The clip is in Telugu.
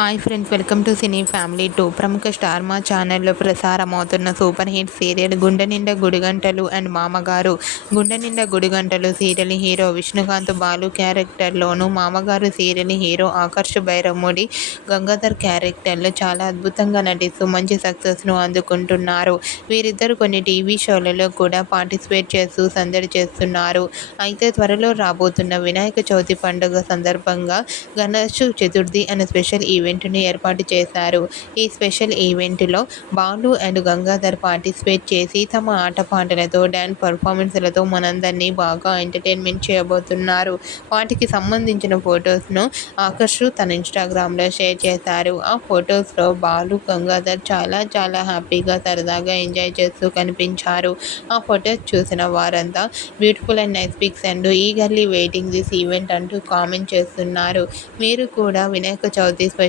Hi friends welcome to cine family two ప్రముఖ స్టార్ మా ఛానల్లో ప్రసారమవుతున్న సూపర్ హిట్ సీరియల్ గుండె నిండా గుడిగంటలు అండ్ మామగారు. గుండె నిండా గుడిగంటలు సీరియల్ హీరో విష్ణుకాంత్ బాలు క్యారెక్టర్లోను మామగారు సీరియల్ హీరో ఆకర్ష్ బైరముడి గంగాధర్ క్యారెక్టర్లో చాలా అద్భుతంగా నటిస్తూ మంచి సక్సెస్ను అందుకుంటున్నారు. వీరిద్దరు కొన్ని టీవీ షోలలో కూడా పార్టిసిపేట్ చేస్తూ సందడి చేస్తున్నారు. అయితే త్వరలో రాబోతున్న వినాయక చవితి పండుగ సందర్భంగా గణేష్ చతుర్థి అనే స్పెషల్ ఈవెంట్ ఈవెంట్ను ఏర్పాటు చేశారు. ఈ స్పెషల్ ఈవెంట్లో బాలు అండ్ గంగాధర్ పార్టిసిపేట్ చేసి తమ ఆటపాటలతో డ్యాన్స్ పర్ఫార్మెన్స్లతో మనందరినీ బాగా ఎంటర్టైన్మెంట్ చేయబోతున్నారు. వాటికి సంబంధించిన ఫొటోస్ను ఆకర్షు తన ఇన్స్టాగ్రామ్లో షేర్ చేశారు. ఆ ఫొటోస్లో బాలు గంగాధర్ చాలా చాలా హ్యాపీగా సరదాగా ఎంజాయ్ చేస్తూ కనిపించారు. ఆ ఫొటోస్ చూసిన వారంతా beautiful and nice pics and eagerly waiting this event అంటూ కామెంట్ చేస్తున్నారు. మీరు కూడా వినాయక చవితి స్పెషల్